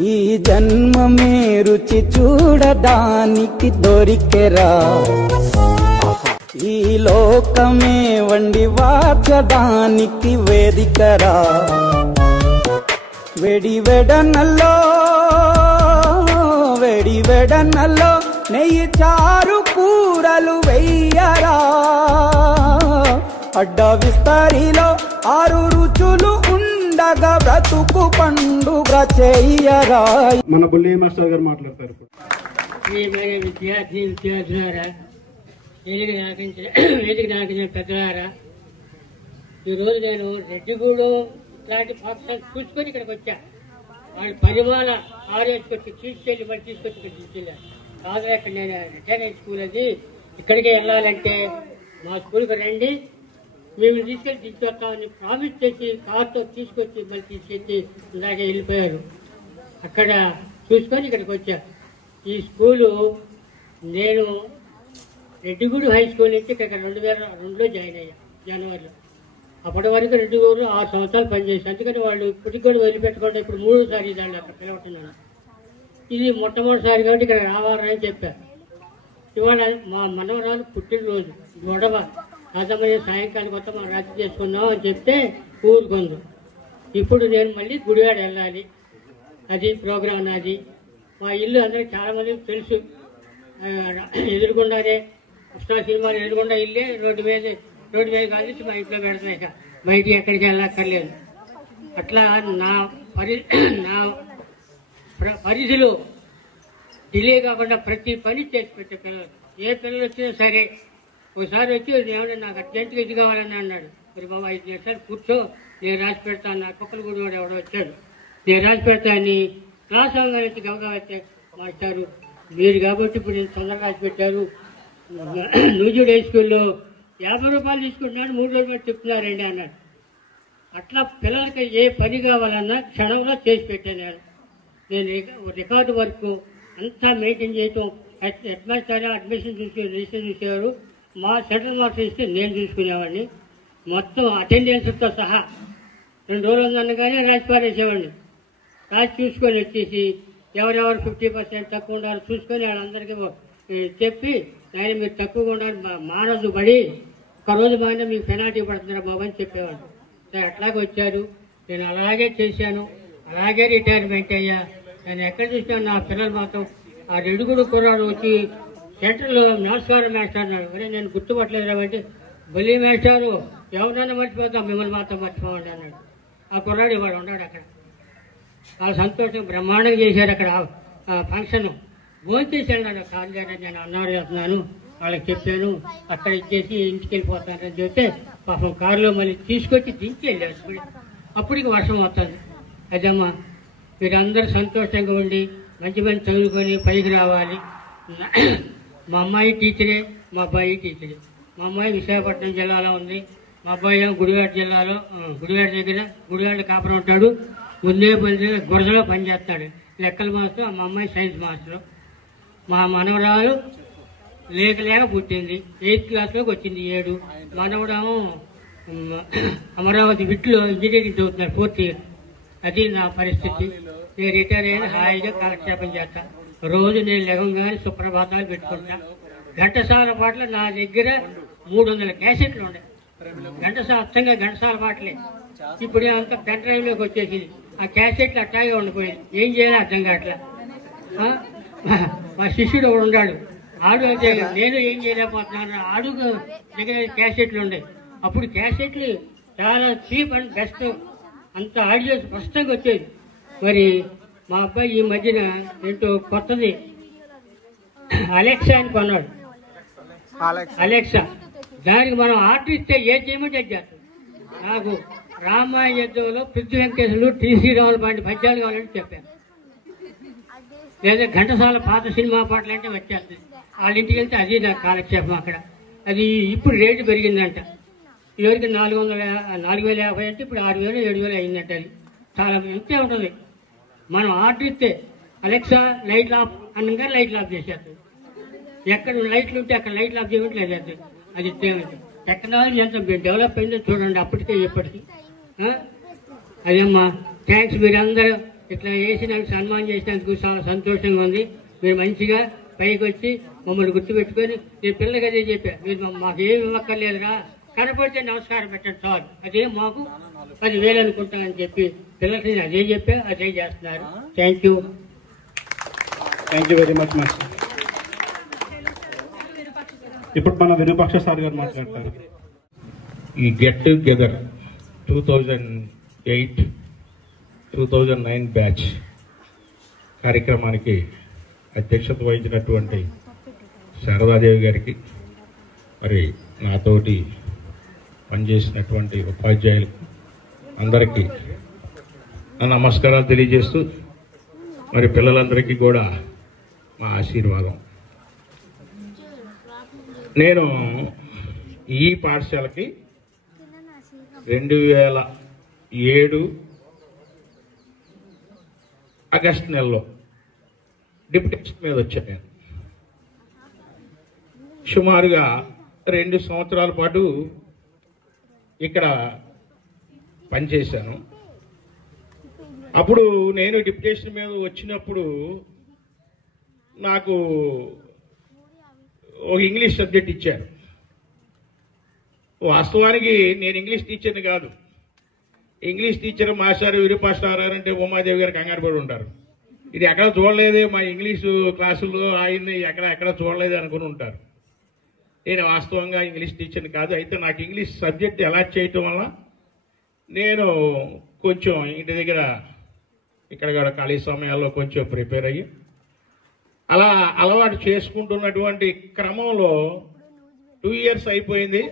ఈ జన్మమే రుచి చూడడానికి దొరికెరా, ఈ లోకమే వండి వాచడానికి వేదికరా. వెడి వెడనల్లో నెయ్యి చారు కూరలు వెయ్యరా, అడ్డ విస్తరిలో 6 రుచులు ఉండగా బ్రతుకు పండుగ చెయ్యరా. మన బుల్లి మాస్టర్ గారు మాట్లాడతారు. విద్యార్థులారా, వేదిక నాకించిన పెద్దలారా, ఈరోజు నేను రెడ్డిగూడెం లాంటి పాఠశాల చూసుకొని ఇక్కడికి వచ్చా. వాళ్ళు పరిమాణ ఆరేసుకొచ్చి తీసుకెళ్ళి మరి తీసుకొచ్చి ఇక్కడ తీసుకెళ్ళారు. కాదు ఇక్కడ నేను రిటైర్ స్కూల్ అది, ఇక్కడికి వెళ్ళాలంటే మా స్కూల్కి రండి, మేము తీసుకెళ్ళి తీసుకొస్తామని ప్రామిస్ చేసి కార్తో తీసుకొచ్చి మళ్ళీ తీసుకెళ్ళి ఇలాగే వెళ్ళిపోయారు. అక్కడ చూసుకొని ఇక్కడికి వచ్చా. ఈ స్కూలు నేను రెడ్డిగూడు హై స్కూల్ నుంచి ఇక్కడ 2002లో జాయిన్ అయ్యా, జనవరిలో. అప్పటి వరకు రెడ్డిగూడలో 6 సంవత్సరాలు పనిచేసి, అందుకని వాళ్ళు ఇప్పటికి కూడా వదిలిపెట్టకుండా ఇప్పుడు 3సారి దాన్ని అక్కడ పిలవట్టున్నాను. ఇది మొట్టమొదటిసారి కాబట్టి ఇక్కడ రావాలని చెప్పారు. ఇవాళ మా మనవరాలు పుట్టినరోజు గొడవ, అదమయ్యే సాయంకాలం కొత్త మనం రద్దు చేసుకున్నాం అని చెప్తే ఊరుకుందాం. ఇప్పుడు నేను మళ్ళీ గుడివాడ వెళ్ళాలి, అది ప్రోగ్రాం నాది. మా ఇల్లు అందరికి చాలా మందికి తెలుసు, ఎదురుకుండానే కృష్ణా సినిమాలు ఎదురుకుండా ఇల్లే, రోడ్డు మీద కాల్చి మా ఇంట్లో పెడతాయి. ఇక బయటికి ఎక్కడికి వెళ్ళక్కర్లేదు. అట్లా నా పరిధిలో డిలే కాకుండా ప్రతి పని చేసి పెట్టే పిల్లలు, ఏ పిల్లలు వచ్చినా సరే. ఒకసారి వచ్చి ఏమన్నా నాకు అర్జెంట్గా ఇది కావాలని అన్నాడు. మరి బాబా 5 నిమిషాలు కూర్చో, నేను రాసి పెడతాను. నా కుక్కలు కూడా ఎవడో వచ్చాడు, నేను రాసి పెడతాను. క్లాస్ అవగానే గమగా వచ్చే మాస్టారు మీరు కాబట్టి ఇప్పుడు నేను తొందరగా రాసి పెట్టారు. నూజివీడు హై స్కూల్లో 50 రూపాయలు తీసుకుంటున్నాడు, 3 రోజులు చెప్తున్నారండి అన్నాడు. అట్లా పిల్లలకి ఏ పని కావాలన్నా క్షణంలో చేసి పెట్టాను. నేను రికార్డు వర్క్ అంతా మెయింటైన్ చేయటం, హెడ్ మాస్టర్ అడ్మిషన్ రిజిస్టర్ చూసేవారు, మా సెంట్రల్ మాస్టర్ ఇస్తే నేను చూసుకునేవాడిని. మొత్తం అటెండెన్స్తో సహా 2 రోజులు ఉందనగానే రాసి పారేసేవాడిని. రాసి చూసుకొని వచ్చేసి ఎవరెవరు 50% తక్కువ ఉండాలో చూసుకొని వాళ్ళందరికీ చెప్పి, ఆయన మీరు తక్కువగా ఉండాలి మానదు పడి ఒకరోజు బాగానే మీకు పెనాల్టీ పడుతున్నారా బాబు అని చెప్పేవాడు. సరే అట్లాగే వచ్చారు, నేను అలాగే చేశాను, అలాగే రిటైర్మెంట్ అయ్యా. నేను ఎక్కడ చూసినాను నా పిల్లలు మాత్రం ఆ రెడ్డిగూడు కుర్రాడు వచ్చి సెంటర్లో నమస్కారం మాస్టర్ అన్నాడు. మరి నేను గుర్తుపట్టలేదు అంటే, బలి మాస్టారు ఎవరైనా మర్చిపోతాం, మిమ్మల్ని మాత్రం మర్చిపోమండి అన్నాడు. ఆ కుర్రాడు ఇవాడు ఉన్నాడు అక్కడ. ఆ సంతోషం బ్రహ్మాండంగా చేశారు అక్కడ ఫంక్షన్. భోజనం చేశాడు నాకు కాదు గారు, నేను అన్నారు చేస్తున్నాను వాళ్ళకి చెప్పాను, అక్కడ ఇచ్చేసి ఇంటికి వెళ్ళిపోతానని చెప్తే పాపం కారులో మళ్ళీ తీసుకొచ్చి దించి వెళ్ళారు. అప్పటికి వర్షం వస్తుంది. అదమ్మా మీరందరూ సంతోషంగా ఉండి మంచి మంచి చదువుకొని పైకి రావాలి. మా అమ్మాయి టీచరే, మా అబ్బాయి టీచరే. మా అమ్మాయి విశాఖపట్నం జిల్లాలో ఉంది, మా అబ్బాయి గుడివాడ జిల్లాలో, గుడివాడ కాపురం ఉంటాడు. ముందే గురజలో పనిచేస్తాడు, లెక్కల మాస్టర్. మా అమ్మాయి సైన్స్ మాస్టర్. మా మనవరాలు లేక పుట్టింది, 8th క్లాస్లోకి వచ్చింది 7. మనవడేమో అమరావతి విట్లో ఇంజనీరింగ్ చదువుతున్నాడు 4th ఇయర్. అది నా పరిస్థితి. నేను రిటైర్ అయ్యి హాయిగా కాలక్షేపం చేస్తా. రోజు నేను లేవగానే సుప్రభాతాలు పెట్టుకుంటా. ఘంటసాల పాటలు నా దగ్గర 300 క్యాసెట్లు ఉన్నాయి. ఘంటసాల పాటలే. ఇప్పుడు అంత పెన్ డ్రైవ్లోకి వచ్చేసింది. ఆ క్యాసెట్లు అట్లాగే ఉండిపోయింది. ఏం చేయాలో అర్థం కావట్లా. మా శిష్యుడు ఒకడు ఉన్నాడు, ఆడు అయితే నేను ఏం చేయలేకపోతున్నాను. ఆడుగు దగ్గర క్యాసెట్లు ఉండేవి. అప్పుడు క్యాసెట్లు చాలా చీప్ అండ్ బెస్ట్, అంత ఆడియో స్పష్టంగా వచ్చేది. మరి మా అబ్బాయి ఈ మధ్యన ఏంటో కొత్తది అలెక్సా అని కొన్నాడు. అలెక్సా, దానికి మనం ఆర్డర్ ఇస్తే ఏ చేయమంటే చేస్తాం. నాకు రామాయణ యుద్ధంలో పృథ్వీ వెంకటేశ్వరులు, టీసీ రావుల పాటి పద్యాలు కావాలంటే చెప్పాను. లేదా ఘంటసాల పాత సినిమా పాటలు అంటే వచ్చేస్తుంది. వాళ్ళ ఇంటికి వెళ్తే అది నాకు కాలక్షేపం అక్కడ. అది ఇప్పుడు రేటు పెరిగిందంట. ఇదివరకు 4,050 అంటే ఇప్పుడు 6,000 7,000 అయిందంట. అది చాలా అంతే ఉంటుంది. మనం ఆర్డర్ ఇస్తే అలెక్సా లైట్ ఆఫ్ అనగా లైట్లు ఆఫ్ చేసేస్తుంది. ఎక్కడ లైట్లు ఉంటే అక్కడ లైట్లు ఆఫ్ చేయమంటే లేదు. అది టెక్నాలజీ ఎంత డెవలప్ అయిందో చూడండి అప్పటికే ఇప్పటికీ. అదేమ్మా థ్యాంక్స్. మీరందరూ ఇట్లా వేసి నాకు సన్మానం చేసినందుకు చాలా సంతోషంగా ఉంది. మీరు మంచిగా పైకి వచ్చి మమ్మల్ని గుర్తుపెట్టుకొని నేను పిల్లలకి అదే చెప్పా, మీరు మాకు ఏమి ఇవ్వక్కర్లేదురా, కనపడితే నమస్కారం పెట్టండి చాలు, అదే మాకు 10,000 అనుకుంటానని చెప్పి పిల్లలకి నేను అదే చెప్పా, అదే చేస్తున్నారు. Thank you very much master. ఇప్పుడు మన విరూపాక్ష సార్ గారు మాట్లాడతారు. ఈ గెట్ టుగెదర్ 2008-2009 బ్యాచ్ కార్యక్రమానికి అధ్యక్షత వహించినటువంటి శారదాదేవి గారికి, మరి నాతోటి పనిచేసినటువంటి ఉపాధ్యాయులకు అందరికీ నా నమస్కారాలు తెలియజేస్తూ, మరి పిల్లలందరికీ కూడా మా ఆశీర్వాదం. నేను ఈ పాఠశాలకి 2007 ఆగస్టు నెలలో డిప్యూటేషన్ మీద వచ్చాను. నేను సుమారుగా 2 సంవత్సరాల పాటు ఇక్కడ పనిచేశాను. అప్పుడు నేను డిప్యూటేషన్ మీద వచ్చినప్పుడు నాకు ఒక ఇంగ్లీష్ సబ్జెక్ట్ ఇచ్చారు. వాస్తవానికి నేను ఇంగ్లీష్ టీచర్ని కాదు. ఇంగ్లీష్ టీచర్ మాస్టర్ విరూపాక్ష అంటే ఉమాదేవి గారు కంగారు పడి ఉంటారు. ఇది ఎక్కడ చూడలేదే, మా ఇంగ్లీషు క్లాసుల్లో ఆయన్ని ఎక్కడ చూడలేదు అనుకుని ఉంటారు. నేను వాస్తవంగా ఇంగ్లీష్ టీచర్ని కాదు. అయితే నాకు ఇంగ్లీష్ సబ్జెక్ట్ అలాట్ చేయటం వల్ల నేను కొంచెం ఇంటి దగ్గర ఇక్కడ కూడా ఖాళీ సమయాల్లో కొంచెం ప్రిపేర్ అయ్యి అలా అలవాటు చేసుకుంటున్నటువంటి క్రమంలో 2 years అయిపోయింది.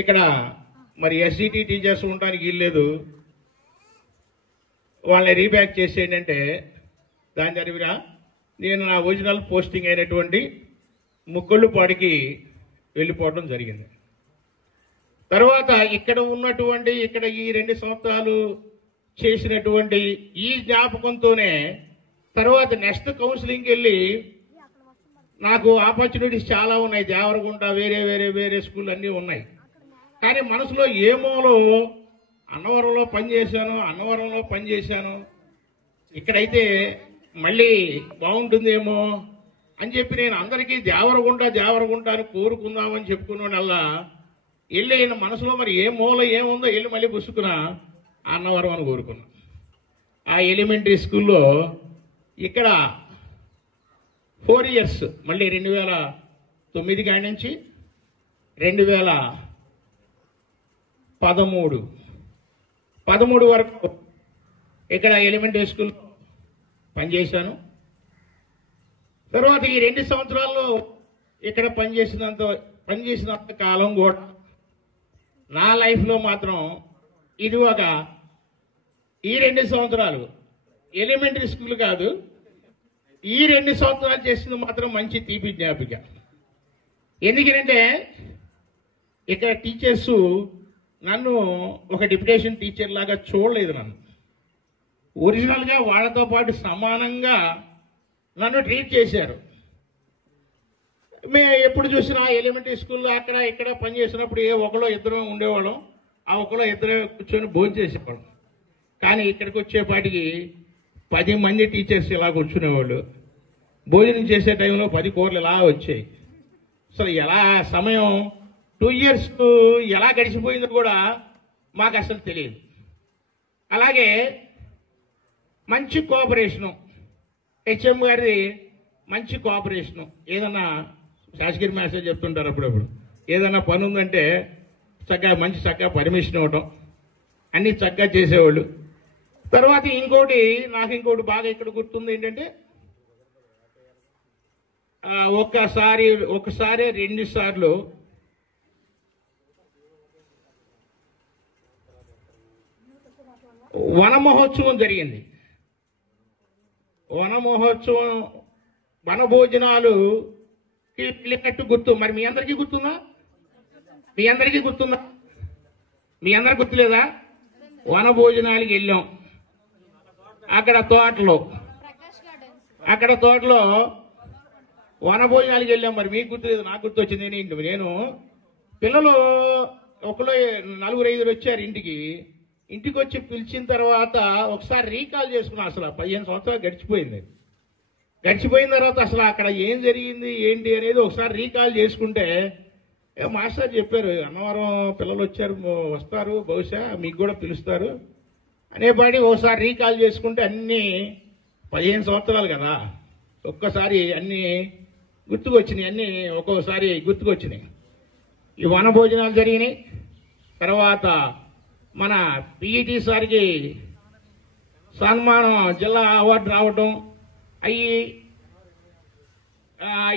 ఇక్కడ మరి ఎస్సిటి టీచర్స్ ఉండడానికి వీల్లేదు, వాళ్ళని రీబ్యాక్ చేసి ఏంటంటే దాని జరిగిన నేను నా ఒరిజినల్ పోస్టింగ్ అయినటువంటి ముక్కళ్ళుపాడికి వెళ్ళిపోవడం జరిగింది. తర్వాత ఇక్కడ ఈ 2 సంవత్సరాలు చేసినటువంటి ఈ జ్ఞాపకంతోనే తర్వాత నెక్స్ట్ కౌన్సిలింగ్కి వెళ్ళి నాకు ఆపర్చునిటీస్ చాలా ఉన్నాయి. దేవరగుంట వేరే స్కూల్ అన్నీ ఉన్నాయి. కానీ మనసులో ఏమోలో అన్నవరంలో పనిచేశాను, ఇక్కడైతే మళ్ళీ బాగుంటుందేమో అని చెప్పి నేను అందరికీ దేవరగుంట అని కోరుకుందామని చెప్పుకున్నాడల్లా వెళ్ళి మనసులో మరి ఏ మూల ఏముందో వెళ్ళి మళ్ళీ పుసుకున్నా అన్నవరం అని కోరుకున్నా. ఆ ఎలిమెంటరీ స్కూల్లో ఇక్కడ 4 years మళ్ళీ 2009 కాడి నుంచి 2013 వరకు ఇక్కడ ఎలిమెంటరీ స్కూల్ పనిచేశాను. తర్వాత ఈ 2 సంవత్సరాల్లో ఇక్కడ పనిచేసినంత కాలం కూడా నా లైఫ్లో మాత్రం ఇది ఈ 2 సంవత్సరాలు ఎలిమెంటరీ స్కూల్ కాదు, ఈ 2 సంవత్సరాలు చేసింది మాత్రం మంచి తీపి జ్ఞాపిక. ఎందుకంటే ఇక్కడ టీచర్స్ నన్ను ఒక డిప్యూటేషన్ టీచర్ లాగా చూడలేదు. నన్ను ఒరిజినల్గా వాళ్ళతో పాటు సమానంగా నన్ను ట్రీట్ చేశారు. మేము ఎప్పుడు చూసినా ఎలిమెంటరీ స్కూల్లో అక్కడ ఇక్కడ పనిచేసినప్పుడు ఒకళ్ళో ఇద్దరు ఉండేవాళ్ళం, ఆ ఒకళ్ళో ఇద్దరే కూర్చొని భోజనం చేసేవాళ్ళం. కానీ ఇక్కడికి వచ్చేపాటికి 10 మంది టీచర్స్ ఇలా కూర్చునేవాళ్ళు. భోజనం చేసే టైంలో 10 కూరలు ఇలా వచ్చాయి. అసలు ఎలా సమయం 2 years ఎలా గడిచిపోయిందో కూడా మాకు అసలు తెలియదు. అలాగే మంచి కోఆపరేషను, హెచ్ఎం గారి మంచి కోఆపరేషను. ఏదన్నా శాసగిరి మేనేజర్ చెప్తుంటారు అప్పుడప్పుడు, ఏదన్నా పని ఉందంటే చక్కగా పర్మిషన్ ఇవ్వటం, అన్ని చక్కగా చేసేవాళ్ళు. తర్వాత నాకు ఇంకోటి బాగా ఇక్కడ గుర్తుంది ఏంటంటే ఒకసారి 2 సార్లు వన మహోత్సవం జరిగింది. వనభోజనాలు వెళ్ళినట్టు గుర్తు. మరి మీ అందరికీ గుర్తుందా? మీ అందరికీ గుర్తులేదా? వనభోజనాలకి వెళ్ళాం. అక్కడ తోటలో వనభోజనాలకి వెళ్ళాం. మరి మీకు గుర్తులేదు, నాకు గుర్తు వచ్చింది. నేను పిల్లలు 4-5 వచ్చారు ఇంటికి. ఇంటికి వచ్చి పిలిచిన తర్వాత ఒకసారి రీకాల్ చేసుకున్నాం. అసలు 15 సంవత్సరాలు గడిచిపోయింది. గడిచిపోయిన తర్వాత అసలు అక్కడ ఏం జరిగింది ఏంటి అనేది ఒకసారి రీకాల్ చేసుకుంటే మాస్టర్ చెప్పారు, అన్నవరం పిల్లలు వచ్చారు, వస్తారు, బహుశా మీకు కూడా పిలుస్తారు అనేపాటి ఒకసారి రీకాల్ చేసుకుంటే అన్నీ 15 సంవత్సరాలు కదా, ఒక్కసారి అన్నీ గుర్తుకొచ్చినాయి. అన్నీ ఒక్కొక్కసారి గుర్తుకొచ్చినాయి. ఈ వన భోజనాలు జరిగినాయి. తర్వాత మన పిఈటి సార్కి సన్మానం జిల్లా అవార్డు రావటం అవి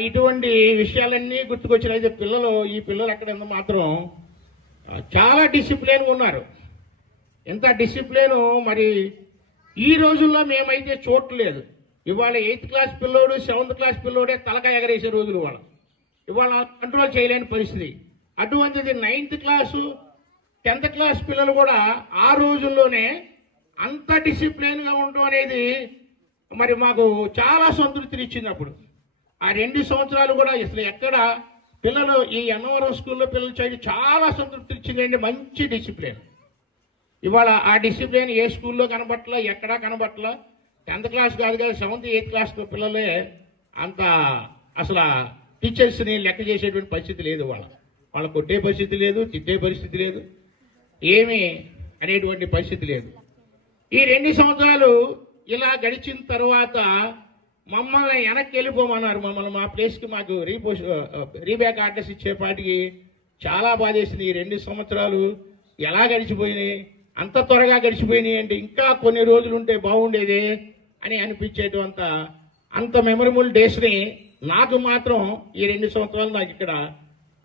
ఇటువంటి విషయాలన్నీ గుర్తుకొచ్చినాయి. అయితే ఈ పిల్లలు అక్కడ మాత్రం చాలా డిసిప్లిన్గా ఉన్నారు. ఎంత డిసిప్లిన్ మరి ఈ రోజుల్లో మేమైతే చూడలేదు. ఇవాళ 8th క్లాస్ పిల్లోడు 7th క్లాస్ పిల్లోడే తలకాయ ఎగరేసే రోజులు ఇవాళ కంట్రోల్ చేయలేని పరిస్థితి. అటువంటిది 9th క్లాసు 10th క్లాస్ పిల్లలు కూడా ఆ రోజుల్లోనే అంత డిసిప్లిన్గా ఉండడం అనేది మరి మాకు చాలా సంతృప్తిని ఇచ్చింది. అప్పుడు ఆ 2 సంవత్సరాలు కూడా అసలు ఎక్కడ పిల్లలు ఈ అన్నవరం స్కూల్లో పిల్లలు చదివి చాలా సంతృప్తి ఇచ్చిందండి. మంచి డిసిప్లిన్. ఇవాళ ఆ డిసిప్లిన్ ఏ స్కూల్లో కనబట్టలా, ఎక్కడా కనబట్టలా. 10th క్లాస్ కాదు కదా, 7th 8th క్లాస్ పిల్లలే అంత అసలు టీచర్స్ని లెక్క చేసేటువంటి పరిస్థితి లేదు. వాళ్ళ కొట్టే పరిస్థితి లేదు, తిట్టే పరిస్థితి లేదు, ఏమీ అనేటువంటి పరిస్థితి లేదు. ఈ 2 సంవత్సరాలు ఇలా గడిచిన తర్వాత మమ్మల్ని వెనక్కి వెళ్ళిపోమన్నారు. మమ్మల్ని మా ప్లేస్కి మాకు రీబ్యాక్ ఆర్డర్స్ ఇచ్చేపాటికి చాలా బాధేసింది. ఈ 2 సంవత్సరాలు ఎలా గడిచిపోయినాయి, అంత త్వరగా గడిచిపోయినాయి అంటే ఇంకా కొన్ని రోజులు ఉంటే బాగుండేది అని అనిపించేటంత అంత మెమరబుల్ డేస్ని నాకు మాత్రం ఈ 2 సంవత్సరాలు నాకు ఇక్కడ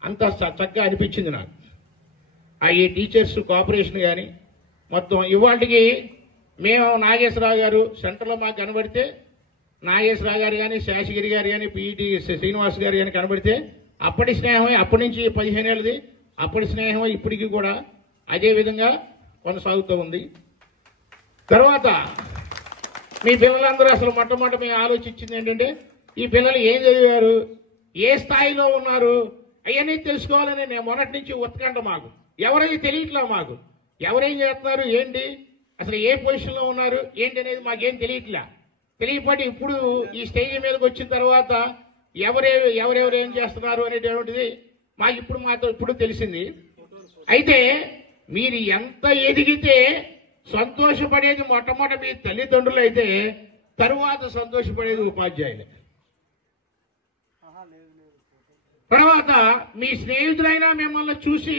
అంత చక్కగా అనిపించింది. నాకు ఈ టీచర్స్ కోఆపరేషన్ కానీ మొత్తం ఇవాళకి మేము నాగేశ్వరరావు గారు సెంటర్లో మాకు కనబడితే, నాగేశ్వరరావు గారు కానీ, శేషగిరి గారు కానీ, పిఈటి శ్రీనివాస్ గారు కానీ కనబడితే అప్పటి స్నేహమే, అప్పటి నుంచి 15 ఏళ్ళది అప్పటి స్నేహం ఇప్పటికీ కూడా అదే విధంగా కొనసాగుతూ ఉంది. తర్వాత మీ పిల్లలందరూ అసలు మొట్టమొదటి మేము ఆలోచించింది ఏంటంటే ఈ పిల్లలు ఏం చదివారు, ఏ స్థాయిలో ఉన్నారు అవన్నీ తెలుసుకోవాలని నేను మొదటి నుంచి ఉత్కంఠ. మాకు ఎవరైనా తెలియట్లా, మాకు ఎవరేం చేస్తున్నారు ఏంటి, అసలు ఏ పొజిషన్లో ఉన్నారు ఏంటి అనేది మాకేం తెలియపడి ఇప్పుడు ఈ స్టేజ్ మీదకి వచ్చిన తర్వాత ఎవరెవరు ఏం చేస్తున్నారు అనేటువంటిది మాకు ఇప్పుడు తెలిసింది. అయితే మీరు ఎంత ఎదిగితే సంతోషపడేది మొట్టమొదటి మీ తల్లిదండ్రులు అయితే తరువాత సంతోషపడేది ఉపాధ్యాయులు. తర్వాత మీ స్నేహితులైనా మిమ్మల్ని చూసి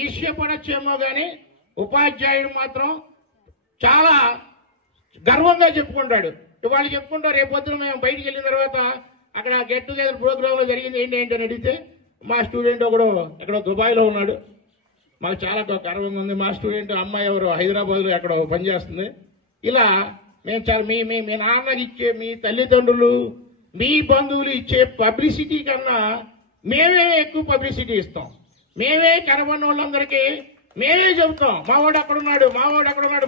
ఈర్ష్యపడచ్చేమో కానీ ఉపాధ్యాయుడు మాత్రం చాలా గర్వంగా చెప్పుకుంటాడు. ఇవాళ చెప్పుకుంటా, రేపొద్దున మేము బయటికి వెళ్ళిన తర్వాత అక్కడ గెట్ టుగెదర్ ప్రోగ్రాంలో జరిగింది ఏంటి అని అడిగితే మా స్టూడెంట్ ఒకడు ఎక్కడో దుబాయ్లో ఉన్నాడు, మాకు చాలా గర్వంగా ఉంది. మా స్టూడెంట్ అమ్మాయి ఎవరు హైదరాబాద్లో ఎక్కడో పనిచేస్తుంది. ఇలా మేము చాలా మీ నాన్నకి ఇచ్చే, మీ తల్లిదండ్రులు, మీ బంధువులు ఇచ్చే పబ్లిసిటీ కన్నా మేమే ఎక్కువ పబ్లిసిటీ ఇస్తాం. మేమే కనబడిన వాళ్ళందరికీ మేమే చెబుతాం, మావాడు అక్కడున్నాడు,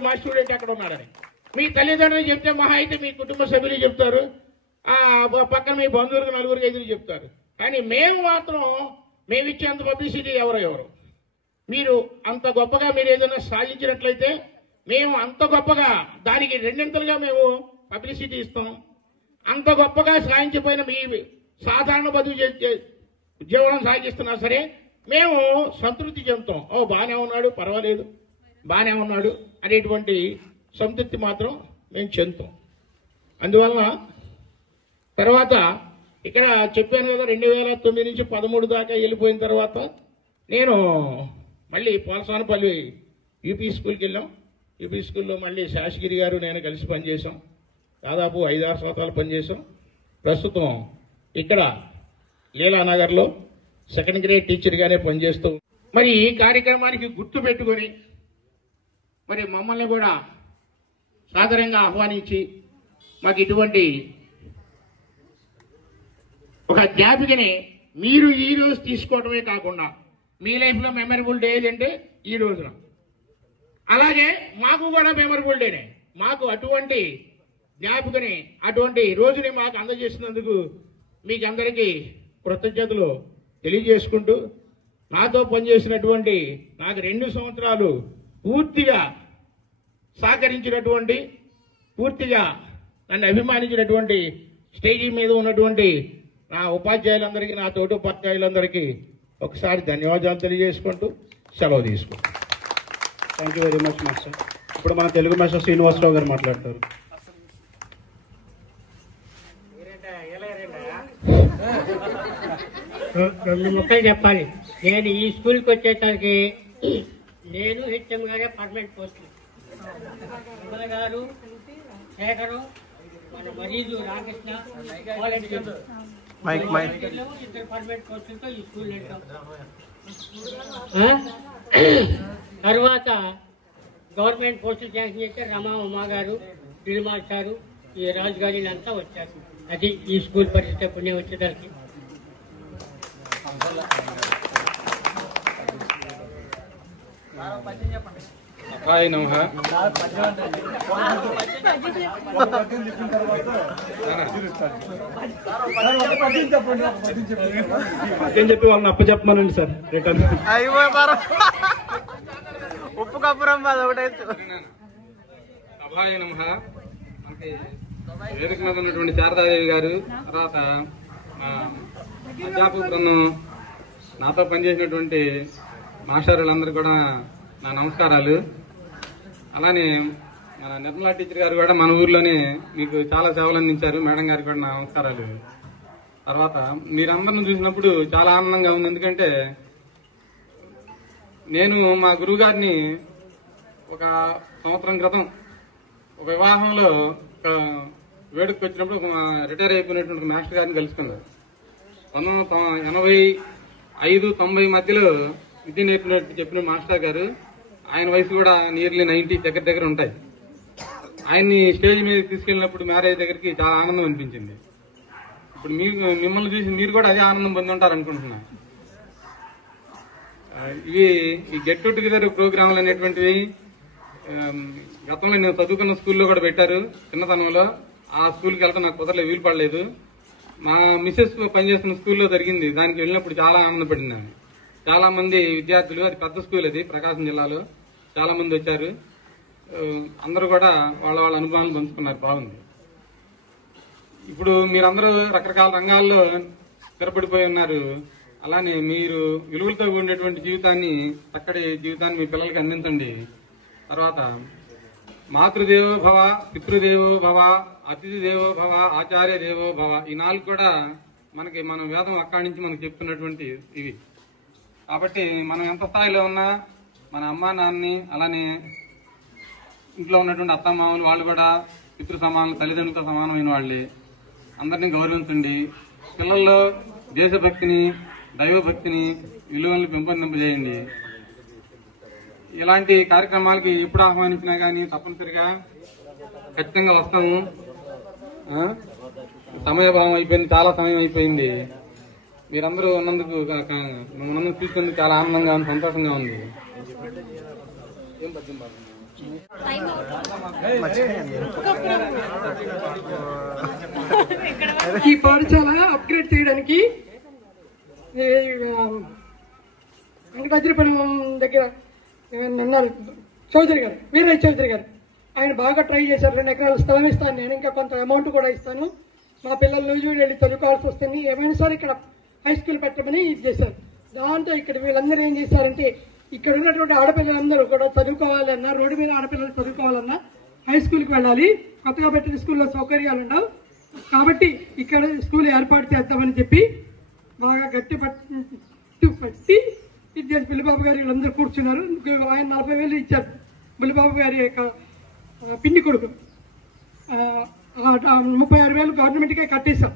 మా స్టూడెంట్ ఎక్కడ ఉన్నాడని. మీ తల్లిదండ్రులు చెప్తే మహా అయితే మీ కుటుంబ సభ్యులు చెప్తారు, పక్కన మీ బంధువులకు 4-5 చెప్తారు. కానీ మేము మాత్రం మేము ఇచ్చేంత పబ్లిసిటీ ఎవరు మీరు అంత గొప్పగా మీరు ఏదైనా సాధించినట్లయితే మేము అంత గొప్పగా దానికి 2 మేము పబ్లిసిటీ ఇస్తాం. అంత గొప్పగా సాధించిపోయిన మీ సాధారణ బతుకు ఉద్యోగం సాగిస్తున్నా సరే మేము సంతృప్తి చెందుతాం. బాగానే ఉన్నాడు, పర్వాలేదు, బాగానే ఉన్నాడు అనేటువంటి సంతృప్తి మాత్రం మేము చెందుతాం. అందువలన తర్వాత ఇక్కడ చెప్పాను కదా, 2009 నుంచి 13 దాకా వెళ్ళిపోయిన తర్వాత నేను మళ్ళీ పోలసానపల్లి యూపీ స్కూల్కి వెళ్ళాం. యూపీ స్కూల్లో మళ్ళీ శేషగిరి గారు నేను కలిసి పనిచేసాం. దాదాపు 5-6 సంవత్సరాలు పనిచేసాం. ప్రస్తుతం ఇక్కడ లీలానగర్లో 2nd గ్రేడ్ టీచర్గానే పనిచేస్తూ మరి ఈ కార్యక్రమానికి గుర్తు పెట్టుకొని మరి మమ్మల్ని కూడా సాదరంగా ఆహ్వానించి మాకు ఇటువంటి ఒక జ్ఞాపికని మీరు ఈ రోజు తీసుకోవడమే కాకుండా మీ లైఫ్లో మెమరబుల్ డే ఏంటంటే ఈ రోజున, అలాగే మాకు కూడా మెమరబుల్ డేనే. మాకు అటువంటి జ్ఞాపికని, అటువంటి రోజుని మాకు అందజేసినందుకు మీకు అందరికీ కృతజ్ఞతలు తెలియజేసుకుంటూ, నాతో పనిచేసినటువంటి నాకు 2 సంవత్సరాలు పూర్తిగా సహకరించినటువంటి పూర్తిగా నన్ను అభిమానించినటువంటి స్టేజీ మీద ఉన్నటువంటి నా ఉపాధ్యాయులందరికీ, నా తోటి ఉపాధ్యాయులందరికీ ఒకసారి ధన్యవాదాలు తెలియజేసుకుంటూ సెలవు తీసుకుంటాం. Thank you very much master. ఇప్పుడు మన తెలుగు మాస్టర్ శ్రీనివాసరావు గారు మాట్లాడతారు. రెండు ముక్కలు చెప్పాలి. నేను ఈ స్కూల్కి వచ్చేసరికి నేను హెచ్ఎం గారే పర్మనెంట్ పోస్ట్, గారు శేఖరు, మన మరీజు రామకృష్ణ ఇద్దరు పర్మనెంట్ పోస్టులతో ఈ స్కూల్ నడిచాం. తర్వాత గవర్నమెంట్ పోస్టులు శాంక్షన్ చేస్తే రమా ఉమా గారు, దిల్ మాస్టారు, ఈ రాజు గారు వీళ్ళంతా వచ్చారు. అది ఈ స్కూల్ పరిస్థితి పుణ్యం వచ్చేదానికి. హాయ్ నమః. ఏం చెప్పి వాళ్ళని అప్పచెప్పమనండి సార్ రిటర్న్. ఉప్పు కప్పురం ఒకటే. అభాయ నమః. మనకి వేదిక మీద ఉన్నటువంటి శారదాదేవి గారు, తర్వాత అధ్యాపక బృందం, నాతో పనిచేసినటువంటి మాస్టర్లందరూ కూడా నా నమస్కారాలు. అలానే మన నిర్మలా టీచర్ గారు కూడా మన ఊర్లోనే మీకు చాలా సేవలు అందించారు. మేడం గారికి కూడా నా నమస్కారాలు. తర్వాత మీరందరిని చూసినప్పుడు చాలా ఆనందంగా ఉంది. ఎందుకంటే నేను మా గురువు గారిని ఒక సంవత్సరం క్రితం ఒక వివాహంలో వేడుకకు వచ్చినప్పుడు రిటైర్ అయిపోయినటువంటి మాస్టర్ గారిని కలుసుకున్నారు. 1985-90 మధ్యలో విద్య నేర్పినట్టు చెప్పిన మాస్టర్ గారు, ఆయన వయసు కూడా నియర్లీ 90 దగ్గర ఉంటాయి. ఆయన్ని స్టేజ్ మీద తీసుకెళ్ళినప్పుడు మ్యారేజ్ దగ్గరికి చాలా ఆనందం అనిపించింది. ఇప్పుడు మిమ్మల్ని చూసి మీరు కూడా అదే ఆనందం పొంది ఉంటారు అనుకుంటున్నా. ఇవి ఈ గెట్ టుగెదర్ ప్రోగ్రాంలు అనేటువంటివి గతంలో నేను చదువుకున్న స్కూల్లో కూడా పెట్టారు. చిన్నతనంలో ఆ స్కూల్కి వెళ్ళడం నాకు కుదరలేదు, వీలు పడలేదు. మా మిస్సెస్ పనిచేస్తున్న స్కూల్లో జరిగింది. దానికి వెళ్ళినప్పుడు చాలా ఆనందపడింది. చాలా మంది విద్యార్థులు, అది పెద్ద స్కూల్, అది ప్రకాశం జిల్లాలో చాలా మంది వచ్చారు. అందరూ కూడా వాళ్ళ అనుభవాలను పంచుకున్నారు. బాగుంది. ఇప్పుడు మీరందరూ రకరకాల రంగాల్లో స్థిరపడిపోయి ఉన్నారు. అలానే మీరు విలువలతో ఉండేటువంటి జీవితాన్ని, చక్కటి జీవితాన్ని మీ పిల్లలకి అందించండి. తర్వాత మాతృదేవో భవ, పితృదేవో భవ, అతిథి దేవో భవ, ఆచార్య దేవో భవ, ఈ 4 కూడా మనకి మన వేదం అక్కడి నుంచి మనకు చెప్తున్నటువంటి ఇవి. కాబట్టి మనం ఎంత స్థాయిలో ఉన్నా మన అమ్మా నాన్నని, అలానే ఇంట్లో ఉన్నటువంటి అత్తమామలు, వాళ్ళు కూడా పితృ సమానం, తల్లిదండ్రులతో సమానమైన వాళ్ళే. అందరినీ గౌరవించండి. పిల్లల్లో దేశభక్తిని, దైవభక్తిని, విలువలను పెంపొందింపజేయండి. ఇలాంటి కార్యక్రమాలకి ఎప్పుడు ఆహ్వానించినా కానీ తప్పనిసరిగా ఖచ్చితంగా వస్తాము. సమయభావం అయిపోయింది, చాలా సమయం అయిపోయింది. మీరందరూ ఉన్నందుకు, మనందరూ చూసినందుకు చాలా ఆనందంగా ఉంది, సంతోషంగా ఉంది. ఈ పాఠశాల అప్గ్రేడ్ చేయడానికి వెంకటాద్రిపురం దగ్గర ఉన్నారు చౌదరి గారు, వీరయ్య చౌదరి గారు. ఆయన బాగా ట్రై చేశారు. 2 ఎకరాల స్థలం ఇస్తాను నేను, ఇంకా కొంత అమౌంట్ కూడా ఇస్తాను, మా పిల్లలు రోజు వెళ్ళి చదువుకోవాల్సి వస్తుంది, ఏమైనా సరే ఇక్కడ హై స్కూల్ పెట్టమని ఇది చేశారు. దాంతో ఇక్కడ వీళ్ళందరూ ఏం చేశారంటే, ఇక్కడ ఉన్నటువంటి ఆడపిల్లలందరూ కూడా చదువుకోవాలన్నా, రోడ్డు మీద ఆడపిల్లలు చదువుకోవాలన్నా హై స్కూల్కి వెళ్ళాలి. కొత్తగా పెట్టిన స్కూల్లో సౌకర్యాలు ఉండవు కాబట్టి ఇక్కడ స్కూల్ ఏర్పాటు చేద్దామని చెప్పి బాగా గట్టి పట్టి ఇచ్చారు. బుల్లిబాబు గారు వీళ్ళందరూ కూర్చున్నారు. ఆయన 40,000 ఇచ్చారు. బుల్లిబాబు గారి యొక్క పిన్ని కొడుకు 36,000 గవర్నమెంట్కే కట్టేశాం.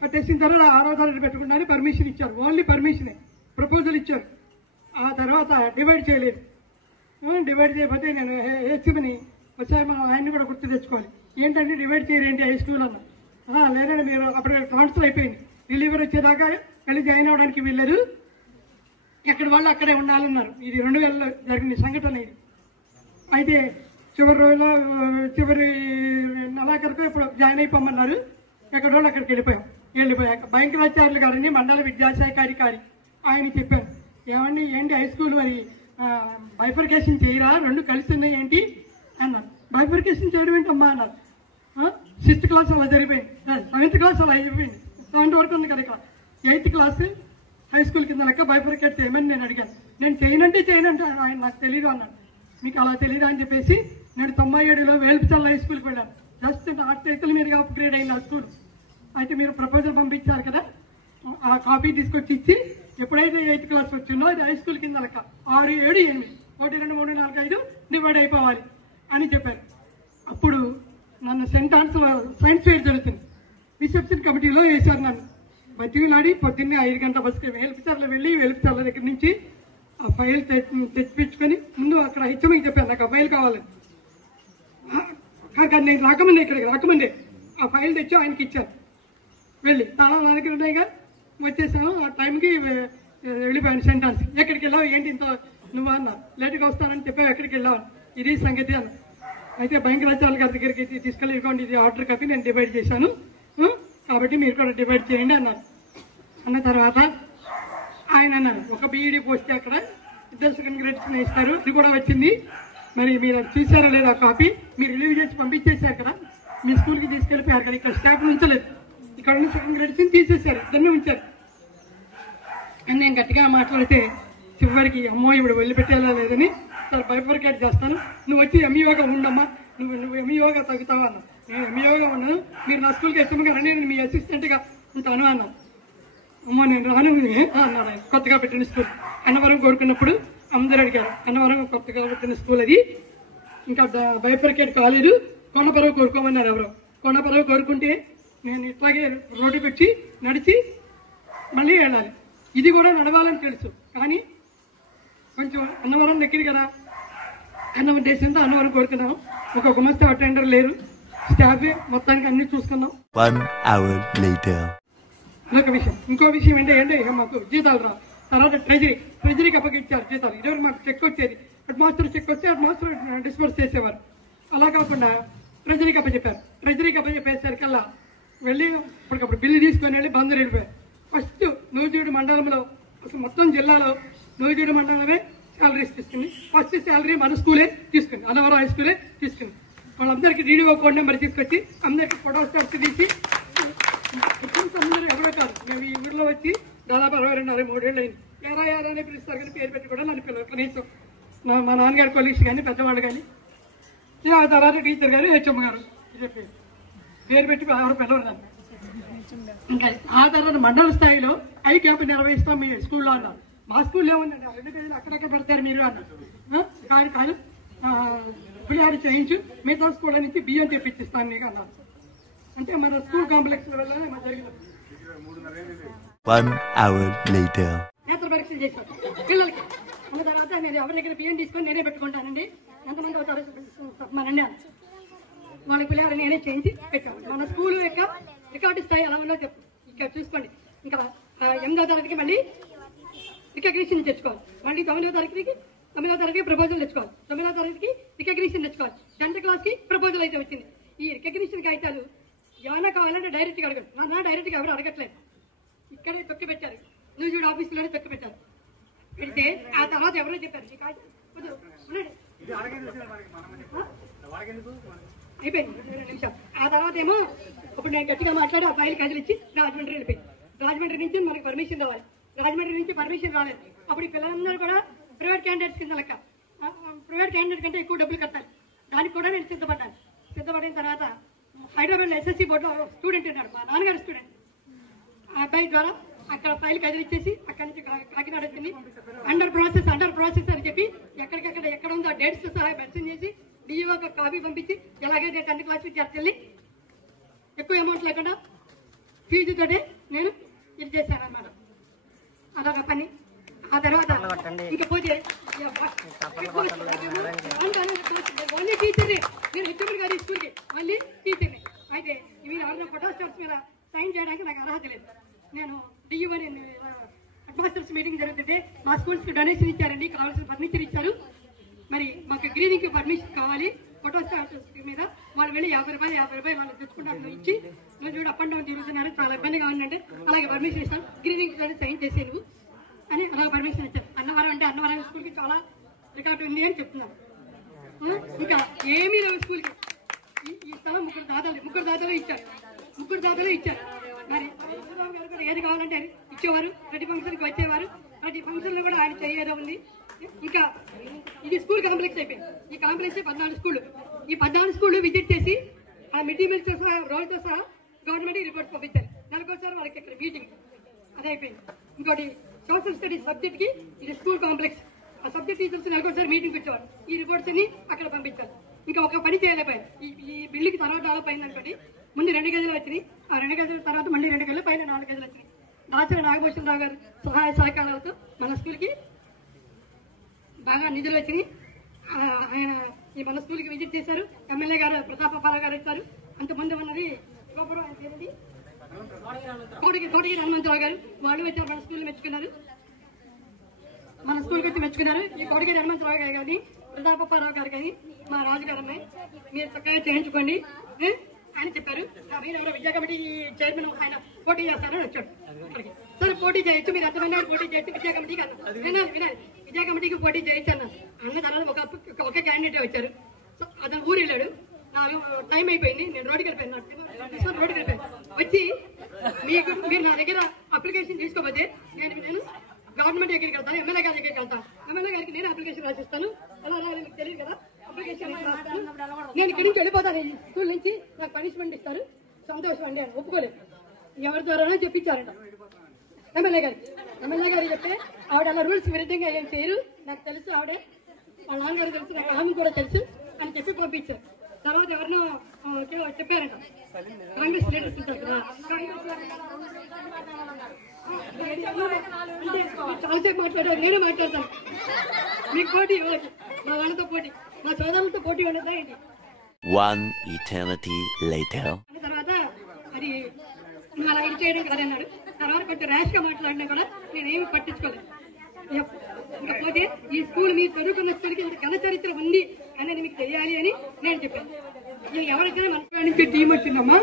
కట్టేసిన తర్వాత ఆరాధనలు పెట్టుకుంటారని పర్మిషన్ ఇచ్చారు. ఓన్లీ పర్మిషనే, ప్రపోజల్ ఇచ్చారు. ఆ తర్వాత డివైడ్ చేయలేదు. డివైడ్ చేయకపోతే నేను హెచ్ఎంని వచ్చాయి, మనం ఆయన్ని కూడా గుర్తు తెచ్చుకోవాలి. ఏంటంటే డివైడ్ చేయరేంటి హై స్కూల్ అన్న. లేదంటే మీరు అప్పుడు ట్రాన్స్ఫర్ అయిపోయింది, డెలివరీ వచ్చేదాకా వెళ్ళి జాయిన్ అవ్వడానికి వీళ్ళదు, ఎక్కడ వాళ్ళు అక్కడే ఉండాలన్నారు. ఇది 2000లో జరిగిన సంఘటన ఇది. అయితే చివరి రోజులో చివరి నెలాఖరుకు ఇప్పుడు జాయిన్ అయిపోమన్నారు. ఎక్కడ వాళ్ళు అక్కడికి వెళ్ళిపోయాక భయంకరాచార్యులు గారిని మండల విద్యాశాఖ అధికారి ఆయన చెప్పారు, ఏంటి హై స్కూల్ మరి బైఫర్కేషన్ చేయరా, 2 కలిసి ఉన్నాయి ఏంటి, అన్నారు. బైఫర్కేషన్ చేయడం ఏంటమ్మా అన్నారు. 6th క్లాస్ అలా జరిగిపోయింది, 7th క్లాస్ అలా అయిపోయింది, 7th వరకు ఉంది కదా ఇక్కడ. 8th క్లాస్ హై స్కూల్ కింద లెక్క బైఫర్కేట్ చేయమని నేను అడిగాను. నేను చేయనంటే ఆయన నాకు తెలియదు అన్నాడు. మీకు అలా తెలియదా అని చెప్పేసి నేను 97లో వేల్పుచల్ల హై స్కూల్కి వెళ్ళాను. జస్ట్ నా చేతుల మీదుగా అప్గ్రేడ్ అయింది ఆ స్కూల్. అయితే మీరు ప్రపోజల్ పంపించారు కదా, ఆ కాపీ తీసుకొచ్చి ఇచ్చి ఎప్పుడైతే 8th క్లాస్ వచ్చిందో అది హై స్కూల్ కింద లెక్క 6, 7, 8 1, 2, 3, 4, 5 డివైడ్ అయిపోవాలి అని చెప్పారు. అప్పుడు నన్ను సెంట్ ఆన్స్లో సైన్స్ ఫెయిర్ జరుగుతుంది, రిసెప్షన్ కమిటీలో వేశారు. నన్ను బతికిలాడి పొద్దున్నే 5 గంటల బస్సుకి వెలుపుచర్ల వెళ్ళి వెలుపుచర్ల దగ్గర నుంచి ఆ ఫైల్ తెచ్చిపించుకొని ముందు అక్కడ హెచ్ఎంకి చెప్పాను నాకు ఆ ఫైల్ కావాలని. నేను రాకమండి, ఇక్కడికి రాకమండి ఆ ఫైల్ తెచ్చి ఆయనకి ఇచ్చాను. వెళ్ళి తాళాలు నా దగ్గర ఉన్నాయిగా వచ్చేసాను. ఆ టైంకి వెళ్ళిపోయాను సెంటాన్స్. ఎక్కడికి వెళ్ళావు ఏంటి ఇంత నువ్వు అన్నా, లేట్గా వస్తానని చెప్పావు, ఎక్కడికి వెళ్ళావు, ఇది సంగతి అన్న. అయితే భయంకరాచార్య గారి దగ్గరికి తీసుకెళ్ళి ఇవ్వండి, ఇది ఆర్డర్ కాపీ నేను డివైడ్ చేశాను కాబట్టి మీరు కూడా డివైడ్ చేయండి అన్నారు. అన్న తర్వాత ఆయన అన్నారు ఒక బీఈడీ పోస్ట్ అక్కడ 2 సెకండ్ గ్రేడ్స్ ఇస్తారు, ఇది కూడా వచ్చింది, మరి మీరు అది చూసారా లేదా కాపీ, మీరు రిలీవ్ చేసి పంపించేశారు కదా, మీ స్కూల్కి తీసుకెళ్ళిపోయారు కదా, ఇక్కడ స్టాఫ్ ఉంచలేదు, ఇక్కడ నుంచి 2 గ్రేడ్స్ తీసేశారు, ఇద్దరిని ఉంచారు అని నేను గట్టిగా మాట్లాడితే చివరికి అమ్మో ఇప్పుడు వెళ్ళిపెట్టేలా లేదని సార్ బైఫర్కేట్ చేస్తాను, నువ్వు వచ్చి ఎంఈఓగా ఉండమ్మా, నువ్వు ఎంఈఓగా తగ్గుతావా అన్నా. నేను ఎంఈఓగా ఉన్నాను, మీరు నా స్కూల్కి ఇష్టంగా రండి, నేను మీ అసిస్టెంట్గా ఉంటాను అన్నా. అమ్మ నేను రాను అన్నాడు ఆయన. కొత్తగా పెట్టిన స్కూల్ అన్నవరం కోరుకున్నప్పుడు అందరూ అడిగారు, అన్నవరం కొత్తగా పెట్టిన స్కూల్ అది, ఇంకా బైఫర్కేట్ కాలేదు, కొండపరవ కోరుకోమన్నారు ఎవరో. కొండపరవ కోరుకుంటే నేను ఇట్లాగే రోడ్డుకి వచ్చి నడిచి మళ్ళీ వెళ్ళాలి. ఇది కూడా నడవాలని తెలుసు, కానీ కొంచెం అన్నవరం దగ్గర కదా, అన్న ఉద్దేశంతో అన్నవరం కోరుకున్నాం. ఒక గుమస్తా అటెండర్ లేరు, స్టాఫ్ మొత్తానికి అన్ని చూసుకున్నాం. 1 hour later. ఇదొక విషయం. ఇంకో విషయం ఏంటంటే మాకు జీతాలు రా, తర్వాత ట్రెజరీకి అప్పగించారు జీతాలు. ఇదివరకు మాకు చెక్ వచ్చేది, హెడ్ మాస్టర్ చెక్ వస్తే హెడ్ మాస్టర్ డిస్పర్స్ చేసేవారు. అలా కాకుండా ట్రెజరీకి అప్పచెప్పారు. ట్రెజరీకి అప్పచెప్పేసరికల్లా వెళ్ళి అప్పటికప్పుడు బిల్లు తీసుకొని వెళ్ళి బందరు వెళ్ళిపోయారు. ఫస్ట్ నూజివీడు మండలంలో అసలు మొత్తం జిల్లాలో నూజివీడు మండలమే శాలరీస్ తీసుకుంది. ఫస్ట్ శాలరీ మన స్కూలే తీసుకుంది, అన్నవరం హై స్కూలే తీసుకుంది. వాళ్ళందరికీ డీడీఓ కోడ్ నెంబర్ తీసుకొచ్చి అందరికీ ఫోటో స్టార్స్ తీసి అందరూ ఎవరో కాదు, మేము ఈ ఊళ్ళో వచ్చి దాదాపు 62-63 ఏళ్ళు అయింది. ఎరా అనే పిలుస్తారు కానీ పేరు పెట్టి కూడా నన్ను పిల్లలు కనీసం మా నాన్నగారి కొలీగ్స్ కానీ పెద్దవాళ్ళు కానీ, ఆ తర్వాత టీచర్ గారు హెచ్ఎం గారు చెప్పి పేరు పెట్టి ఎవరు పిల్లలు నన్ను. ఇంకా ఆ తర్వాత మండల స్థాయిలో ఐ క్యాంప్ నిర్వహిస్తాం మీ స్కూల్లో అన్నారు. మా స్కూల్లో ఏముందండి 2 పేజీలు అక్కడక్కడ పెడతారు మీరు అన్నారు. కాదు పులిహార చేయించు, మిగతా స్కూల్ నుంచి బియ్యం తెప్పించిస్తాను నీకు అన్నారు. అంటే మన స్కూల్ కాంప్లెక్స్ వల్ల జరిగింది. 1 hour later. నేత్ర పరీక్షలు చేశాను పిల్లలకి. అన్న తర్వాత నేను ఎవరి దగ్గర బియ్యం తీసుకొని నేనే పెట్టుకుంటానండి, ఎంతమంది అవుతారో చెప్పమనండి అన్న. వాళ్ళకి పిల్లలు నేనే చేయించి పెట్టాను. మన స్కూల్ యొక్క రికార్డు స్థాయి ఎలా ఉందో చెప్పు, ఇక్కడ చూసుకోండి. ఇంకా 8వ తరగతికి మళ్ళీ రికగ్నిషన్ తెచ్చుకోవాలి, మళ్ళీ 9వ తరగతికి ప్రపోజల్ తెచ్చుకోవాలి, 9వ తరగతికి రికగ్నిషన్ తెచ్చుకోవాలి, 10th క్లాస్కి ప్రపోజల్ అయితే వచ్చింది. ఈ రికగ్నిషన్ కాగితాలు ఏమైనా కావాలంటే డైరెక్ట్గా అడగండి. నా డైరెక్ట్గా ఎవరు అడగట్లేదు, ఇక్కడే తొక్కి పెట్టారు, నూజివీడు ఆఫీసులోనే తొక్కి పెట్టారు. పెడితే ఆ తర్వాత ఎవరో చెప్పారు ఈ కాగితం అయిపోయింది 2 నిమిషాలు. ఆ తర్వాత ఏమో ఇప్పుడు నేను గట్టిగా మాట్లాడి ఆ ఫైల్ కదిలిచ్చి రాజమండ్రి వెళ్ళిపోయింది. రాజమండ్రి నుంచి మనకి పర్మిషన్ రావాలి, రాజమండ్రి నుంచి పర్మిషన్ రాలేదు. అప్పుడు ఈ పిల్లలందరూ కూడా ప్రైవేట్ క్యాండిడేట్స్ కింద లెక్క, ప్రైవేట్ క్యాండిడేట్ కంటే ఎక్కువ డబ్బులు కట్టాలి. దానికి కూడా నేను సిద్ధపడ్డాను. సిద్ధపడిన తర్వాత హైదరాబాద్లో ఎస్ఎస్సీ బోర్డులో స్టూడెంట్ ఉన్నాడు, మా నాన్నగారు స్టూడెంట్. ఆ అబ్బాయి ద్వారా అక్కడ ఫైల్ కదిలిచ్చేసి అక్కడి నుంచి కాకినాడ వచ్చింది. అండర్ ప్రాసెస్ అని చెప్పి ఎక్కడికెక్కడ ఎక్కడ ఉందో డేట్స్ సహా మెన్షన్ చేసి డిఈఓ కాపీ పంపించి ఎలాగైతే 10th క్లాస్ విద్యార్థుల్ని ఎక్కువ అమౌంట్ లేకుండా ఫీజుతోటే నేను ఇది చేశాను అన్నమాట. అదొక పని. ఆ తర్వాత ఇంకా పోతే ఓన్లీ టీచర్ని నేను హెచ్ఎండి గారి స్కూల్కి మళ్ళీ టీచర్ని. అయితే ఇవి ఎవరైనా ఫోటో స్టార్స్ మీద సైన్ చేయడానికి నాకు అర్హత లేదు. నేను డిఈఓని హెడ్ మాస్టర్స్ మీటింగ్ జరుగుతుంటే మా స్కూల్స్కి డొనేషన్ ఇచ్చారండి, కావాల్సిన ఫర్నిచర్ ఇచ్చారు. మరి మాకు గ్రీనింగ్కి పర్మిషన్ కావాలి, ఫోటో స్టార్స్ మీద వాళ్ళు వెళ్ళి 50 రూపాయలు వాళ్ళు తెచ్చుకుంటారు ఇచ్చి నువ్వు చూడు అప్ అండ్ డౌన్ తిరుగుతున్నారు, చాలా ఇబ్బందిగా ఉందంటే అలాగే పర్మిషన్ ఇస్తాను, గ్రీనింగ్ సైన్ చేసే నువ్వు అని అలాగే పర్మిషన్ ఇచ్చారు. అన్నవరం అంటే అన్నవరం స్కూల్కి చాలా రికార్డు ఉంది అని చెప్తున్నారు. ఇంకా ఏమీ లేవు స్కూల్కి. ఈ స్థలం ముగ్గురు దాతలు ఇచ్చారు. మరి చంద్రబాబు గారు కూడా ఏది కావాలంటే ఇచ్చేవారు. ప్రతి ఫంక్షన్కి వచ్చేవారు. ప్రతి ఫంక్షన్లో కూడా ఆయన చేయడం ఉంది. ఇంకా ఇది స్కూల్ కాంప్లెక్స్ అయిపోయింది. ఈ కాంప్లెక్స్ 14 స్కూళ్ళు. ఈ 14 స్కూళ్ళు విజిట్ చేసి ఆ మిడ్ డే మీల్స్ సహా రోల్తో సహా గవర్నమెంట్ రిపోర్ట్ పంపించారు. నెలకోసారి వాళ్ళకి ఇక్కడ మీటింగ్ అది అయిపోయింది. ఇంకోటి సోషల్ స్టడీస్ సబ్జెక్ట్ కి ఇది స్కూల్ కాంప్లెక్స్. ఆ సబ్జెక్ట్ టీచర్స్ నెలకోసారి మీటింగ్ పెట్టేవారు. ఈ రిపోర్ట్స్ అన్ని అక్కడ పంపించారు. ఇంకా ఒక పని చేయలేకపోయింది. ఈ బిల్డింగ్ తర్వాత డెవలప్ అయింది అనుకోండి. ముందు 2 గదులు వచ్చినాయి. ఆ 2 గదుల తర్వాత మళ్ళీ 2 గదులు పైన 4 గదులు వచ్చినాయి. దాచర నాగభూషణరావు గారు సహాయ సహకారాలతో మన స్కూల్కి బాగా నిధులు వచ్చినాయి. ఆయన ఈ మన స్కూల్కి విజిట్ చేశారు. ఎమ్మెల్యే గారు ప్రతాపరావు గారు ఇచ్చారు. అంతకుముందు ఉన్నది కోటగిరి హనుమంతరావు గారు, వాళ్ళు వచ్చారు. మన స్కూల్ మెచ్చుకున్నారు. మన స్కూల్కి వచ్చి మెచ్చుకున్నారు. ఈ కోటగిరి హనుమంతరావు గారు కానీ ప్రతాపరావు గారు కానీ మా రాజుగారు అమ్మాయి మీరు చక్కగా చేయించుకోండి అని చెప్పారు. ఎవరో విద్యా కమిటీ చైర్మన్ ఆయన పోటీ చేస్తారని వచ్చాడు. సరే పోటీ చేయొచ్చు, మీరు ఎంతమంది పోటీ చేయొచ్చు విద్యా కమిటీకి అన్నారు. వినాలి విద్యా కమిటీకి పోటీ చేయొచ్చు అన్నారు. అన్న తర్వాత ఒక క్యాండిడేట్ వచ్చారు. అతను ఊరు వెళ్ళాడు. నాకు టైం అయిపోయింది. నేను రోడ్డుకి వెళ్ళిపోయాను. వచ్చి మీరు నా దగ్గర అప్లికేషన్ తీసుకోకపోతే నేను గవర్నమెంట్ దగ్గరికి వెళ్తాను, ఎమ్మెల్యే గారి దగ్గరికి వెళ్తాను. ఎమ్మెల్యే గారికి నేను అప్లికేషన్ రాసిస్తాను. అలా మీకు తెలియదు కదా, అప్లికేషన్ రాస్తాను. నేను ఇక్కడి నుంచి వెళ్ళిపోతాను. ఈ స్కూల్ నుంచి నాకు పనిష్మెంట్ ఇస్తారు. సంతోషం అండి అని ఒప్పుకోలేదు. ఎవరి ద్వారానే చెప్పించారంట ఎమ్మెల్యే గారు చెప్తే ఆవిడ అలా రూల్స్ విరుద్ధంగా ఏం చేయరు, నాకు తెలుసు, ఆవిడే వాళ్ళ నాన్నగారు తెలుసు, నాకు ఆమె కూడా తెలుసు అని చెప్పి పంపించారు. తర్వాత ఎవరినో చెప్పారంట కాంగ్రెస్ లీడర్స్ ఉంటారు కదా, చాలాసేపు మాట్లాడారు. నేనే మాట్లాడతాను. మీకు పోటీ ఇవ్వాలి, మా వాళ్ళతో పోటీ, మా సోదరులతో పోటీ ఉండదా ఏంటి. తర్వాత అది నువ్వు అలా ఇది చేయడం కదా అన్నాడు. తర్వాత కొంచెం ర్యాష్ గా మాట్లాడినా కూడా నేనేమి పట్టించుకోలేదు. ఇకపోతే ఈ స్కూల్ మీరు చదువుకున్న స్కూల్కి ఇంత ఘన చరిత్ర ఉంది అనేది మీకు తెలియాలి అని నేను చెప్పాను. ఎవరికైనా మన నుంచి టీం వచ్చిందమ్మా,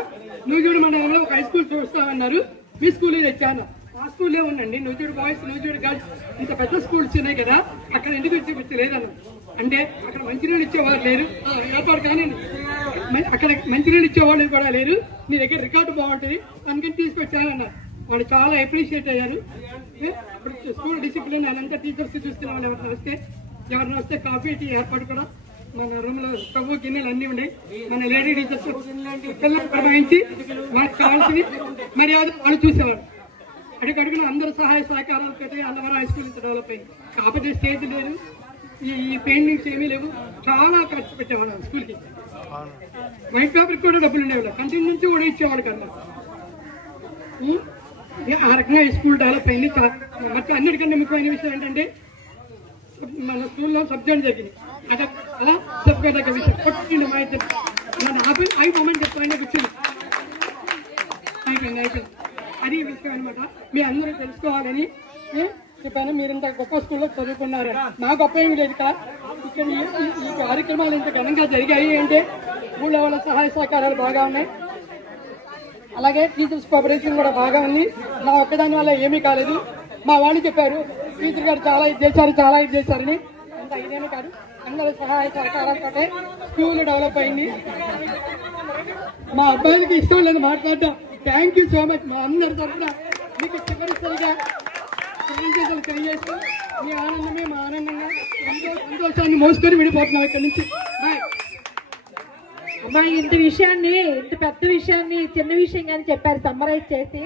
నూజూడు మండలంలో ఒక హై స్కూల్ చూస్తామన్నారు. మీ స్కూల్ వచ్చాను. ఆ స్కూల్లో ఉండండి, నూజూడు బాయ్స్, నూజూడు గర్ల్స్, ఇంత పెద్ద స్కూల్స్ ఉన్నాయి కదా, అక్కడ ఎందుకు చూపించలేదన్న. అంటే అక్కడ మంచినీళ్ళు ఇచ్చేవారు లేరు, ఏర్పాటు కానీ అక్కడ మంచినీళ్ళు ఇచ్చేవాళ్ళు కూడా లేరు, నీ దగ్గర రికార్డు బాగుంటుంది అందుకని తీసుకొచ్చానన్నారు. వాళ్ళు చాలా అప్రిషియేట్ అయ్యారు. ఇప్పుడు స్కూల్ డిసిప్లిన్ అదంతా టీచర్స్ చూస్తున్నాం. ఎవరైనా వస్తే కాఫీ టీ ఏర్పాటు కూడా మన రూమ్ లో స్టవ్ గిన్నెలు అన్ని ఉన్నాయి. మన లేడీ టీచర్స్ పిల్లలు ప్రవహించి వాళ్ళకి కావాల్సింది మర్యాద వాళ్ళు చూసేవారు. అడుగడుగున అందరూ సహాయ సహకారాలతో అన్నవరం హై స్కూల్ డెవలప్ అయింది. కాకపోతే స్టేజ్ లేదు, ఈ పెయింటింగ్స్ ఏమీ లేవు, చాలా ఖర్చు పెట్టేవాళ్ళు స్కూల్కి. వైట్ పేపర్ కూడా డబ్బులు ఉండేవాళ్ళు, కంటిన్యూ నుంచి కూడా ఇచ్చేవాళ్ళు కదా. ఆ రకంగా ఈ స్కూల్ డెవలప్ అయింది. మరి అన్నిటికంటే ముఖ్యమైన విషయం ఏంటంటే మన స్కూల్లో సబ్జెక్ట్ జరిగింది. అలా చెప్పుకోదగ్గ విషయం కొట్టింది మా ఇద్దరు. ఐ మూమెంట్ చెప్పుకోండి కూర్చుంది అయిపోయింది. అది విషయం అనమాట. మీ అందరూ తెలుసుకోవాలని చెప్పాను. మీరు ఇంత గొప్ప స్కూల్లో చదువుకున్నారు. నా గొప్ప ఏమి లేదు కదా. ఇక్కడ ఈ కార్యక్రమాలు ఇంత ఘనంగా జరిగాయి అంటే ఊళ్ళో వాళ్ళ సహాయ సహకారాలు బాగా ఉన్నాయి. అలాగే టీచర్స్ కోఆపరేషన్ కూడా బాగా ఉంది. నా ఒక్కదాని వల్ల ఏమీ కాలేదు. మా వాళ్ళు చెప్పారు టీచర్ గారు చాలా ఇది చేశారని. అంత ఇదేమీ కాదు, అందరూ సహాయ సహకారాలతో స్కూల్ డెవలప్ అయింది. మా అబ్బాయిలకి ఇష్టం లేదు మాట్లాడటం. Thank you so much. మా అందరి తరఫున మీకు చివరిసరిగా తెలియజేస్తూ మీ ఆనందమే మా ఆనందంగా సంతోషాన్ని మోసుకొని విడిపోతున్నాం ఇక్కడి నుంచి. బాయ్. అమ్మాయి ఇంత పెద్ద విషయాన్ని చిన్న విషయం కానీ చెప్పారు సమ్మరైజ్ చేసి.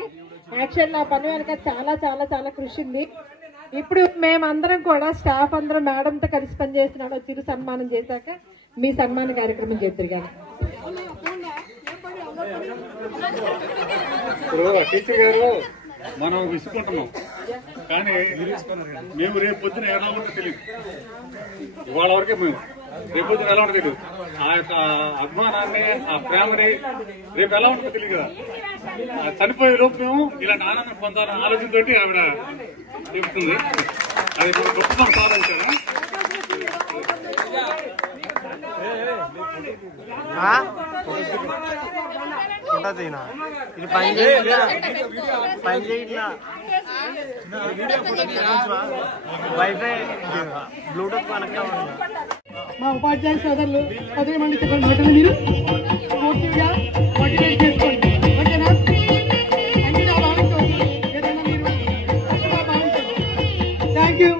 యాక్చువల్ నా పని వెనక చాలా చాలా చాలా కృషి ఉంది. ఇప్పుడు మేమందరం కూడా స్టాఫ్ అందరం మేడంతో కలిసి పనిచేస్తున్నాడు. చిరు సన్మానం చేశాక మీ సన్మాన కార్యక్రమం చేద్దరు కానీ. టీచర్ గారు మనం విసుకుంటున్నాం, కానీ మేము రేపు పొద్దున ఎలా ఉంటుందో తెలియదు. ఇవాళ వరకే మేము రేపు పొద్దున ఎలా ఉంటుందో తెలియదు. ఆ యొక్క అభిమానాన్ని, ఆ ప్రేమని రేపు ఎలా ఉంటుందో తెలియదు కదా. చనిపోయే లోపు మేము ఇలాంటి ఆనందం పొందాలన్న ఆలోచనతో ఆవిడ చెప్తుంది. అది గొప్ప సాధించారు. వైఫై బ్లూటూత్ కనెక్ట్ అవ్వాలి. మా ఉపాధ్యాయ సోదరులు పదవి మంది చెప్పండి మాటలు మీరు పూర్తిగా మోటివేట్ చేసుకోండి. ఓకేనా? అన్ని నా భావించవచ్చు, ఏదైనా మీరు తప్పుగా భావించండి. Thank you.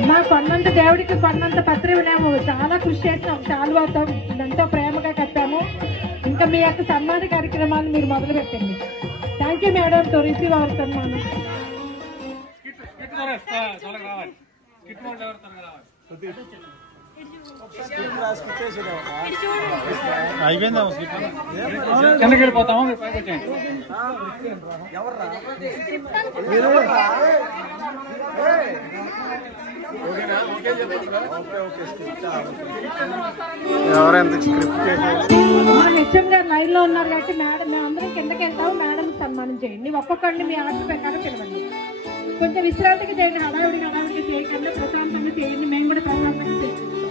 అమ్మా కొన్నంత దేవుడికి కొన్నంత పత్రి వినాము. చాలా కృషి చేసినాం, చాలా అవుతాం, ఎంతో ప్రేమగా కట్టాము. ఇంకా మీ యొక్క సన్మాన కార్యక్రమాన్ని మీరు మొదలు పెట్టండి. Thank you madam to receive our సన్మానం. కిందకి వెళ్ళిపోతాము, మీరు పైకి వచ్చేయండి. హెచ్ఎం గారు లైన్ లో ఉన్నారు కాబట్టి మేడం మేమందరం కిందకి వెళ్తాము. మేడం సన్మానం చేయండి. ఒక్కొక్కరిని మీ ఆర్డర్ ప్రకారం పిలవండి. కొంచెం విశ్రాంతిగా చేయండి, హడావిడిగా చేయకుండా ప్రశాంతంగా చేయండి. మేము కూడా ప్రశాంతంగా చేయండి.